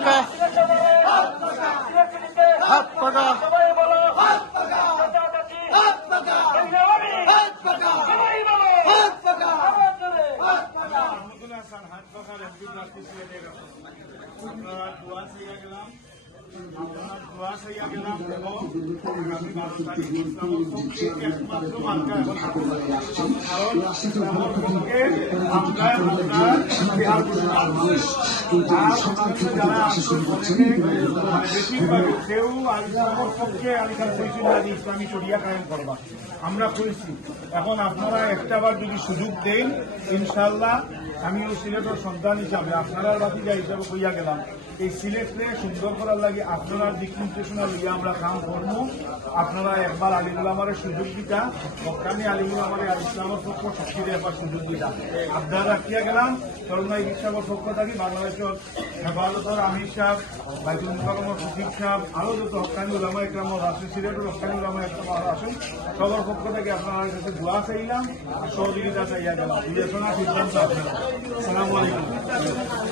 পাকা হাত পাকা ইসলামী শরিয়া কায়েম করবা আমরা করেছি। এখন আপনারা একটাবার যদি সুযোগ দেন, ইনশাল্লাহ আমিও সিলেটের সন্তান হিসাবে আপনারা বাতিজা হিসাবে কইয়া গেলাম, এই সিলেটে সুন্দর করার লাগে আপনারা দিক নির্দেশনা লইয়া আমরা কাম করবো। আপনারা একবার আলিমুল আমারের সুযোগ দিতা, হকানি আলিমুল আমারে আর ইসলামের পক্ষ শক্তির একবার সুযোগ দিতা। আপনারা রাখিয়া গেলাম করোনাই ইসলামের পক্ষ থাকি বাংলাদেশের হেফাজতর আমির সাহেব, বাইতুল মুকাররমের সচিব সাহেব, আরো যত হকানি উলামা ইকরাম আসেন, সিলেটের হকানি উলামা ইকরাম আসেন, সবার পক্ষ থেকে আপনার কাছে দোয়া চাইলাম আর সহযোগিতা চাইয়া গেলাম। বিবেচনা সিদ্ধান্ত আপনারা। আসসালামু আলাইকুম।